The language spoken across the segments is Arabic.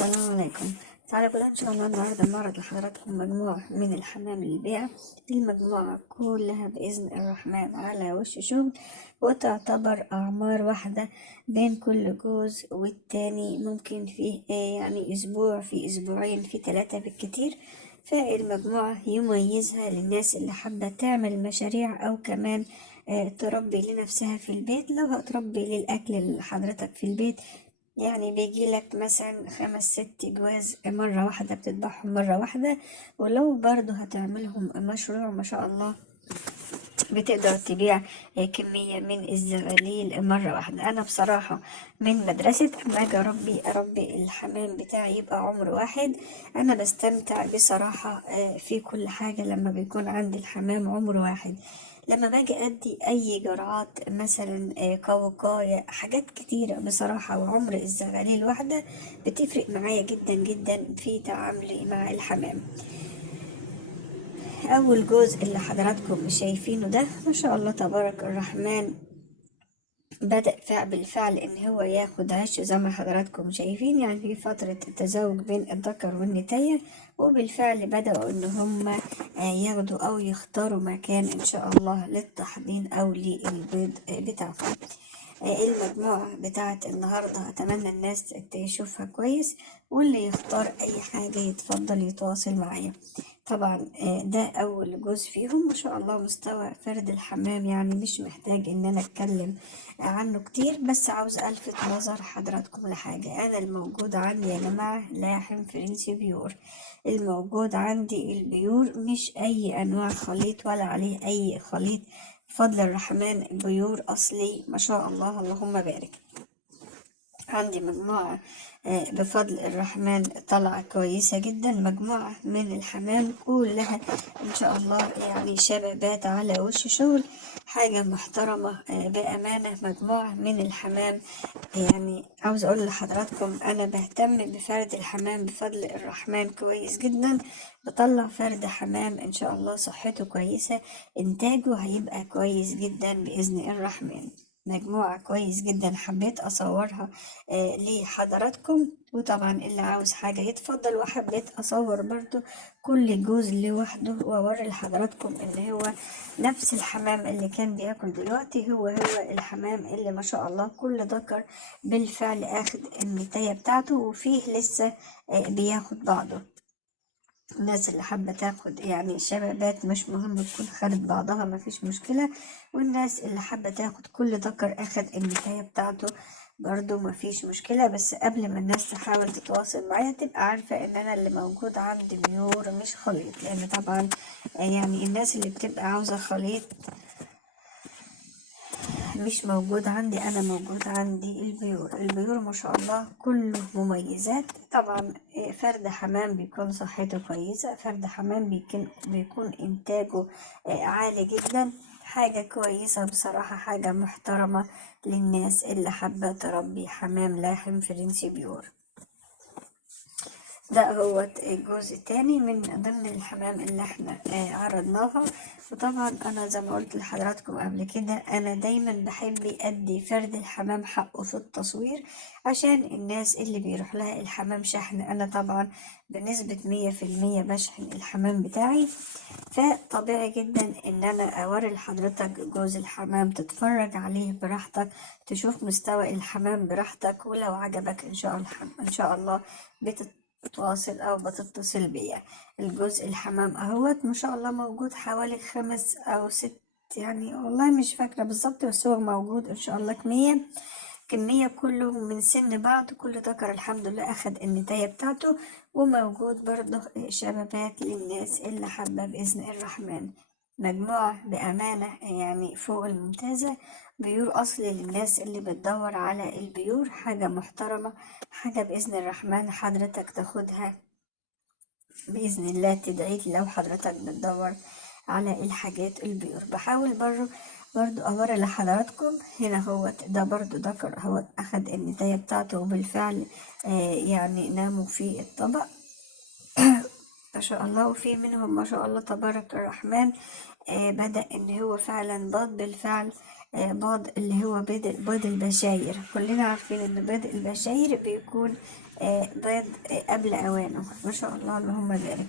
السلام عليكم. تعالوا كده إن شاء الله النهاردة نعرض لحضراتكم مجموعة من الحمام للبيع. المجموعة كلها بإذن الرحمن على وش شغل، وتعتبر أعمار واحدة بين كل جوز والتاني، ممكن فيه يعني أسبوع، في أسبوعين، في 3 بالكتير. فالمجموعة يميزها للناس اللي حابة تعمل مشاريع أو كمان تربي لنفسها في البيت. لو هتربي للأكل لحضرتك في البيت، يعني بيجيلك مثلا 5 6 جواز مرة واحدة، بتذبحهم مرة واحدة. ولو برضو هتعملهم مشروع ما شاء الله، بتقدر تبيع كمية من الزغاليل مرة واحدة. أنا بصراحة من مدرسة أما أجي أربي الحمام بتاعي يبقى عمر واحد. أنا بستمتع بصراحة في كل حاجة لما بيكون عندي الحمام عمر واحد. لما باجي أدي أي جرعات مثلا قوقاية، حاجات كتيرة بصراحة، وعمر الزغاليل واحدة بتفرق معايا جدا جدا في تعاملي مع الحمام. أول جزء اللي حضراتكم شايفينه ده ما شاء الله تبارك الرحمن بدأ بالفعل إن هو ياخد عش زي ما حضراتكم شايفين، يعني في فترة التزاوج بين الذكر والنتاية، وبالفعل بدأوا إن هم ياخدوا أو يختاروا مكان إن شاء الله للتحضير أو للبيض بتاعهم. المجموعة بتاعت النهاردة أتمنى الناس تشوفها كويس، واللي يختار أي حاجة يتفضل يتواصل معايا. طبعا ده أول جزء فيهم. ما شاء الله مستوى فرد الحمام يعني مش محتاج إن أنا أتكلم عنه كتير، بس عاوز ألفت نظر حضراتكم لحاجة. أنا الموجود عندي يا جماعة لاحم فرنسي بيور. الموجود عندي البيور مش أي أنواع خليط ولا عليه أي خليط، بفضل الرحمن بيور أصلي ما شاء الله اللهم بارك. عندي مجموعة بفضل الرحمن طلعة كويسة جدا، مجموعة من الحمام كلها إن شاء الله يعني شبابات على وش شغل، حاجة محترمة بأمانة. مجموعة من الحمام، يعني عاوز أقول لحضراتكم أنا بهتم بفرد الحمام بفضل الرحمن كويس جدا. بطلع فرد حمام إن شاء الله صحته كويسة، إنتاجه هيبقى كويس جدا بإذن الرحمن. مجموعة كويس جدا، حبيت أصورها لحضراتكم. وطبعا اللي عاوز حاجة يتفضل. وحبيت أصور برضو كل جوز لوحده وأوري لحضراتكم إن هو نفس الحمام اللي كان بياكل دلوقتي هو الحمام اللي ما شاء الله كل ذكر بالفعل أخد النتاية بتاعته، وفيه لسه بياخد بعضه. الناس اللي حابة تاخد يعني شبابات مش مهم تكون خدت بعضها، مفيش مشكلة. والناس اللي حابة تاخد كل ذكر اخد النتاية بتاعته برضو مفيش مشكلة. بس قبل ما الناس تحاول تتواصل معايا تبقى عارفة ان انا اللي موجود عندي بيور مش خليط، لان طبعا يعني الناس اللي بتبقى عاوزة خليط مش موجود عندي. انا موجود عندي البيور ما شاء الله كله مميزات. طبعا فرد حمام بيكون صحته كويسة، فرد حمام بيكون انتاجه عالي جدا. حاجة كويسة بصراحة، حاجة محترمة للناس اللي حابة تربي حمام لاحم فرنسي بيور. ده هو الجزء التاني من ضمن الحمام اللي احنا عرضناها. وطبعا انا زي ما قلت لحضراتكم قبل كده، انا دايما بحب ادي فرد الحمام حقه في التصوير، عشان الناس اللي بيروح لها الحمام شحن. انا طبعا بنسبة 100% بشحن الحمام بتاعي، فطبيعي جدا ان انا اوري لحضرتك جوز الحمام تتفرج عليه براحتك، تشوف مستوى الحمام براحتك. ولو عجبك ان شاء الله بتتواصل او بتتصل بيا. الجزء الحمام اهوت ما شاء الله موجود حوالي 5 أو 6، يعني والله مش فاكرة بالظبط، بس هو موجود ان شاء الله كمية كله من سن بعض. كل ذكر الحمد لله أخد النتاية بتاعته، وموجود برضه شبابات للناس اللي حابة بإذن الرحمن. مجموعة بأمانة يعني فوق الممتازة، بيور أصلي للناس اللي بتدور على البيور، حاجة محترمة، حاجة بإذن الرحمن حضرتك تاخدها بإذن الله. تدعيلي لو حضرتك بتدور على الحاجات البيور. بحاول برضو أوري لحضراتكم هنا هو ده برضو ذكر هو أخد النتاية بتاعته، وبالفعل يعني ناموا في الطبق ما شاء الله. وفي منهم ما شاء الله تبارك الرحمن بدأ إن هو فعلا ضاد بالفعل بيض اللي هو بيض البشاير. كلنا عارفين ان بيض البشاير بيكون بيض قبل اوانه، ما شاء الله اللهم بارك.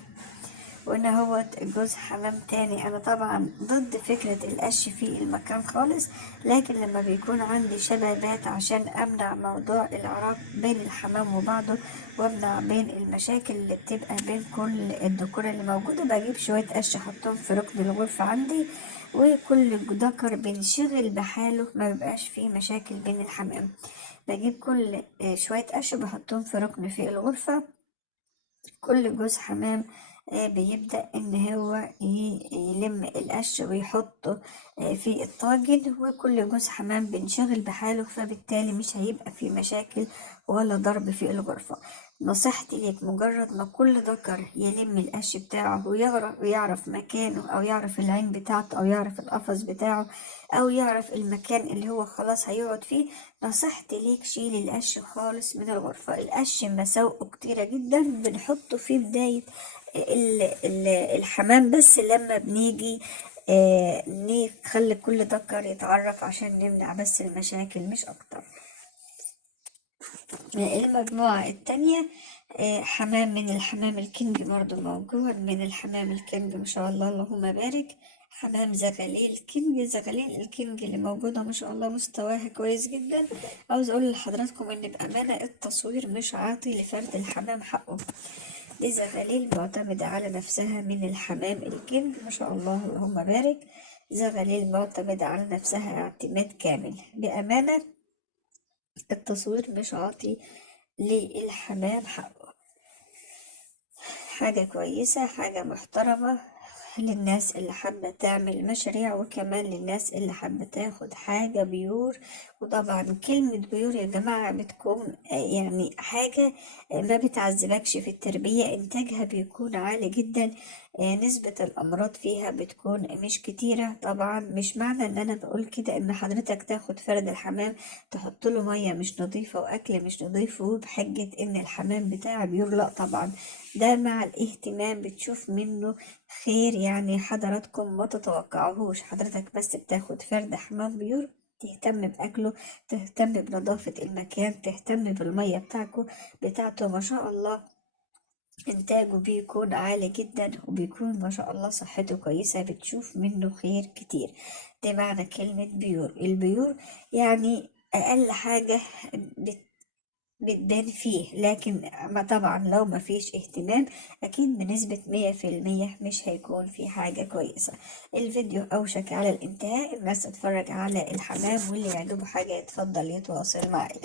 وهنا هو جوز حمام تاني. انا طبعا ضد فكرة القش في المكان خالص، لكن لما بيكون عندي شبابات عشان امنع موضوع العراق بين الحمام وبعضه، وامنع بين المشاكل اللي بتبقى بين كل الذكور اللي موجودة، بجيب شوية قش احطهم في ركن الغرفة عندي، وكل ذكر بينشغل بحاله، ما بيبقاش فيه مشاكل بين الحمام. بجيب كل شوية قش بحطهم في ركن في الغرفة. كل جوز حمام بيبدأ إن هو يلم القش ويحطه في الطاجن، وكل جوز حمام بينشغل بحاله، فبالتالي مش هيبقى في مشاكل ولا ضرب في الغرفة. نصيحتي ليك، مجرد ما كل ذكر يلم القش بتاعه ويعرف مكانه، أو يعرف العين بتاعته، أو يعرف القفص بتاعه، أو يعرف المكان اللي هو خلاص هيقعد فيه، نصيحتي ليك شيل القش خالص من الغرفة. القش مساوئه كتيرة جدا، بنحطه في بداية الحمام بس لما بنيجي نخلي كل ذكر يتعرف، عشان نمنع بس المشاكل مش أكتر. المجموعة التانية حمام من الحمام الكنج برضو موجود. من الحمام الكنج ما شاء الله اللهم بارك، حمام زغاليل كينج. زغاليل الكينج اللي موجودة ما شاء الله مستواها كويس جدا. عاوز اقول لحضراتكم ان بأمانة التصوير مش عاطي لفرد الحمام حقه. دي زغاليل معتمدة على نفسها من الحمام الكينج ما شاء الله اللهم بارك. زغاليل معتمدة على نفسها اعتماد كامل. بأمانة التصوير مش عاطي للحمام حقه. حاجة كويسة، حاجة محترمة للناس اللي حابة تعمل مشاريع، وكمان للناس اللي حابة تاخد حاجة بيور. وطبعا كلمة بيور يا جماعة بتكون يعني حاجة ما بتعذبكش في التربية، إنتاجها بيكون عالي جدا، نسبة الأمراض فيها بتكون مش كتيرة. طبعا مش معنى إن أنا بقول كده إن حضرتك تاخد فرد الحمام تحط له مية مش نظيفة وأكل مش نظيف وبحجة إن الحمام بتاع بيور، لأ طبعا، ده مع الاهتمام بتشوف منه خير. يعني حضراتكم ما تتوقعوهوش، حضرتك بس بتاخد فرد حمام بيور، تهتم بأكله، تهتم بنظافة المكان، تهتم بالمية بتاعته ما شاء الله إنتاجه بيكون عالي جدا، وبيكون ما شاء الله صحته كويسة، بتشوف منه خير كتير. ده معنى كلمة بيور. البيور يعني أقل حاجة بتبان فيه، لكن ما طبعا لو ما فيش اهتمام أكيد بنسبة 100% مش هيكون في حاجة كويسة. الفيديو أوشك على الانتهاء، الناس تتفرج على الحمام، واللي يعجبه حاجة يتفضل يتواصل معي.